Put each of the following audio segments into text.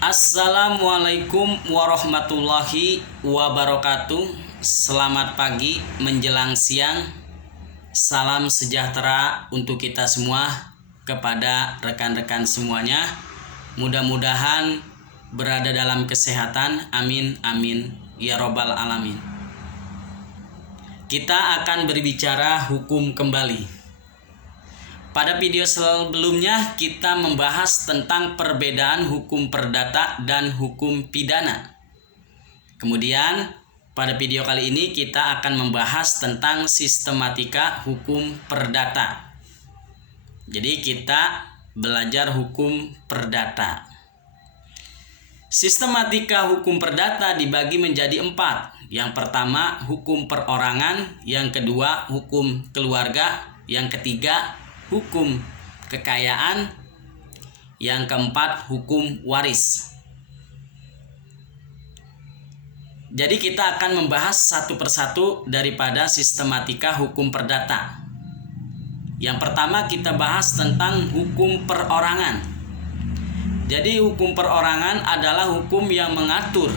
Assalamualaikum warahmatullahi wabarakatuh. Selamat pagi menjelang siang. Salam sejahtera untuk kita semua kepada rekan-rekan semuanya. Mudah-mudahan berada dalam kesehatan. Amin amin ya robbal alamin. Kita akan berbicara hukum kembali. Pada video sebelumnya kita membahas tentang perbedaan hukum perdata dan hukum pidana. Kemudian pada video kali ini kita akan membahas tentang sistematika hukum perdata. Jadi kita belajar hukum perdata. Sistematika hukum perdata dibagi menjadi 4. Yang pertama hukum perorangan, yang kedua hukum keluarga, yang ketiga hukum kekayaan, yang keempat hukum waris. Jadi kita akan membahas satu persatu daripada sistematika hukum perdata. Yang pertama kita bahas tentang hukum perorangan. Jadi hukum perorangan adalah hukum yang mengatur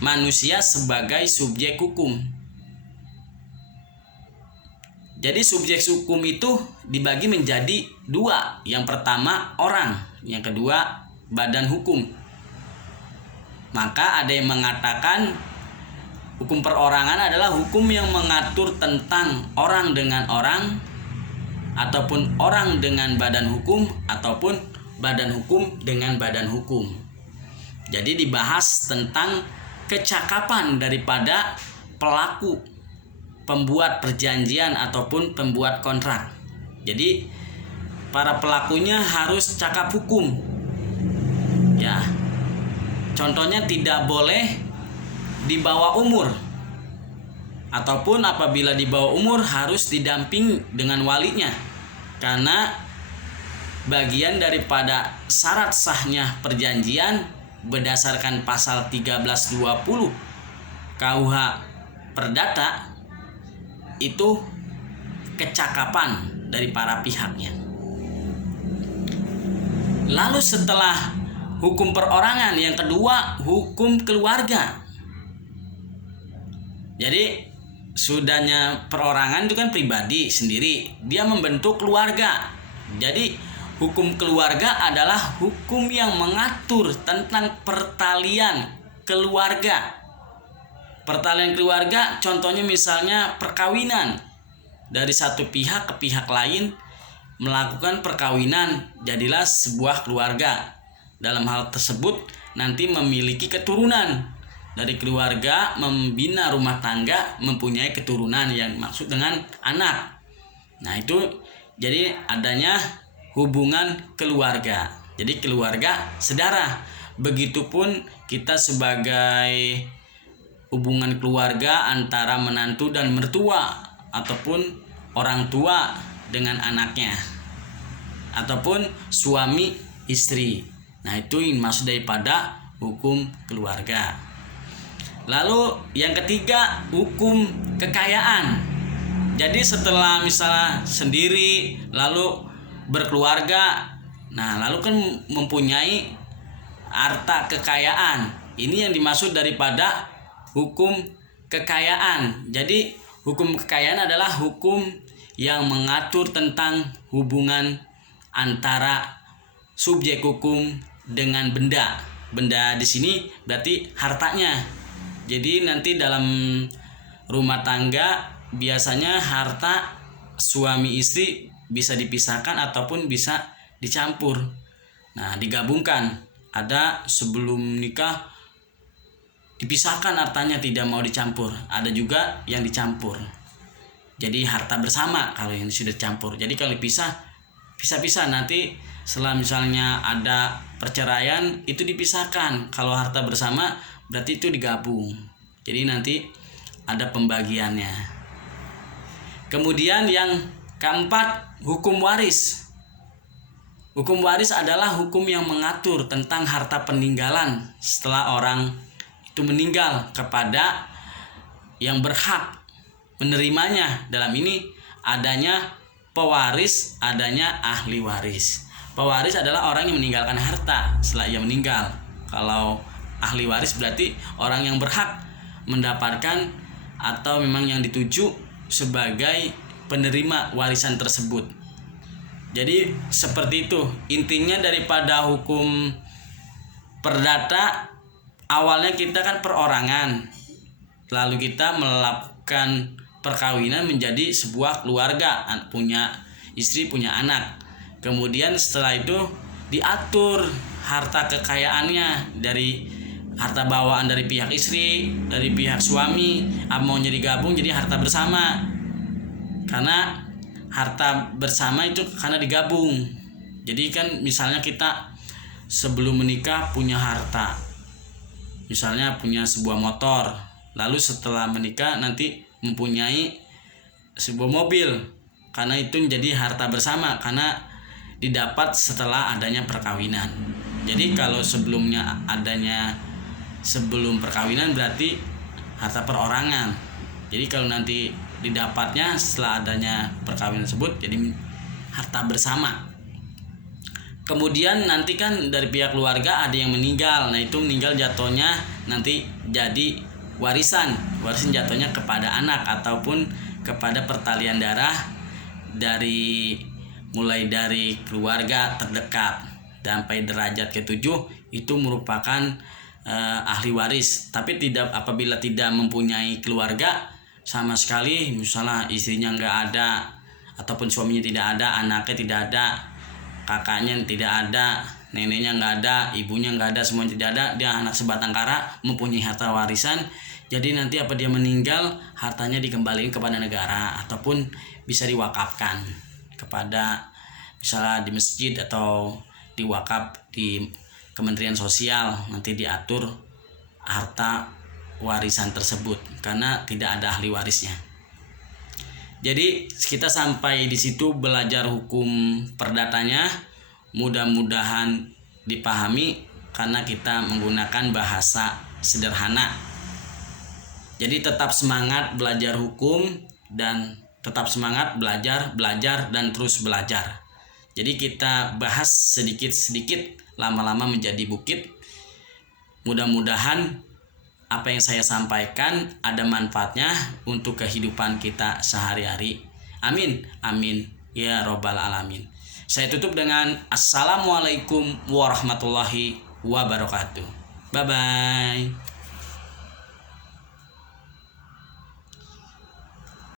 manusia sebagai subjek hukum. Jadi subjek hukum itu dibagi menjadi 2. Yang pertama orang, yang kedua badan hukum. Maka ada yang mengatakan hukum perorangan adalah hukum yang mengatur tentang orang dengan orang, ataupun orang dengan badan hukum, ataupun badan hukum dengan badan hukum. Jadi dibahas tentang kecakapan daripada pelaku, pembuat perjanjian ataupun pembuat kontrak. Jadi para pelakunya harus cakap hukum. Ya. Contohnya tidak boleh di bawah umur. Ataupun apabila di bawah umur harus didamping dengan walinya. Karena bagian daripada syarat sahnya perjanjian berdasarkan pasal 1320 KUH Perdata itu kecakapan dari para pihaknya. Lalu setelah hukum perorangan, yang kedua hukum keluarga. Jadi sudahnya perorangan itu kan pribadi sendiri, dia membentuk keluarga. Jadi hukum keluarga adalah hukum yang mengatur tentang pertalian keluarga. Pertalian keluarga contohnya misalnya perkawinan. Dari satu pihak ke pihak lain melakukan perkawinan, jadilah sebuah keluarga. Dalam hal tersebut nanti memiliki keturunan. Dari keluarga membina rumah tangga, mempunyai keturunan yang maksud dengan anak. Nah itu jadi adanya hubungan keluarga. Jadi keluarga sedara. Begitupun kita sebagai hubungan keluarga antara menantu dan mertua, ataupun orang tua dengan anaknya, ataupun suami istri. Nah itu yang maksud daripada hukum keluarga. Lalu yang ketiga hukum kekayaan. Jadi setelah misalnya sendiri lalu berkeluarga, nah lalu kan mempunyai harta kekayaan. Ini yang dimaksud daripada hukum kekayaan. Jadi hukum kekayaan adalah hukum yang mengatur tentang hubungan antara subjek hukum dengan benda. Benda di sini berarti hartanya. Jadi nanti dalam rumah tangga biasanya harta suami istri bisa dipisahkan ataupun bisa dicampur. Nah, digabungkan. Ada sebelum nikah dipisahkan hartanya, tidak mau dicampur. Ada juga yang dicampur. Jadi harta bersama kalau yang sudah dicampur. Jadi kalau pisah nanti setelah misalnya ada perceraian itu dipisahkan. Kalau harta bersama berarti itu digabung. Jadi nanti ada pembagiannya. Kemudian yang keempat hukum waris. Hukum waris adalah hukum yang mengatur tentang harta peninggalan setelah orang itu meninggal kepada yang berhak menerimanya. Dalam ini adanya pewaris, adanya ahli waris. Pewaris adalah orang yang meninggalkan harta setelah ia meninggal. Kalau ahli waris berarti orang yang berhak mendapatkan atau memang yang dituju sebagai penerima warisan tersebut. Jadi seperti itu intinya daripada hukum perdata. Awalnya kita kan perorangan, lalu kita melakukan perkawinan menjadi sebuah keluarga, punya istri, punya anak. Kemudian setelah itu diatur harta kekayaannya, dari harta bawaan dari pihak istri, dari pihak suami, maunya digabung jadi harta bersama. Karena harta bersama itu karena digabung. Jadi kan misalnya kita sebelum menikah punya harta, misalnya punya sebuah motor, lalu setelah menikah nanti mempunyai sebuah mobil, karena itu menjadi harta bersama karena didapat setelah adanya perkawinan. Jadi kalau sebelumnya adanya sebelum perkawinan berarti harta perorangan. Jadi kalau nanti didapatnya setelah adanya perkawinan tersebut jadi harta bersama. Kemudian nanti kan dari pihak keluarga ada yang meninggal. Nah itu meninggal jatuhnya nanti jadi warisan. Warisan jatuhnya kepada anak ataupun kepada pertalian darah dari mulai dari keluarga terdekat sampai derajat ke-7 itu merupakan ahli waris. Tapi tidak, apabila tidak mempunyai keluarga sama sekali, misalnya istrinya nggak ada ataupun suaminya tidak ada, anaknya tidak ada, kakaknya tidak ada, neneknya nggak ada, ibunya nggak ada, semuanya tidak ada, dia anak sebatang kara mempunyai harta warisan. Jadi nanti apa dia meninggal hartanya dikembalikan kepada negara ataupun bisa diwakafkan kepada misalnya di masjid atau diwakaf di Kementerian Sosial, nanti diatur harta warisan tersebut karena tidak ada ahli warisnya. Jadi kita sampai di situ belajar hukum perdatanya, mudah-mudahan dipahami karena kita menggunakan bahasa sederhana. Jadi tetap semangat belajar hukum dan tetap semangat belajar dan terus belajar. Jadi kita bahas sedikit-sedikit, lama-lama menjadi bukit. Mudah-mudahan apa yang saya sampaikan ada manfaatnya untuk kehidupan kita sehari-hari. Amin, amin ya robbal alamin. Saya tutup dengan assalamualaikum warahmatullahi wabarakatuh. Bye bye.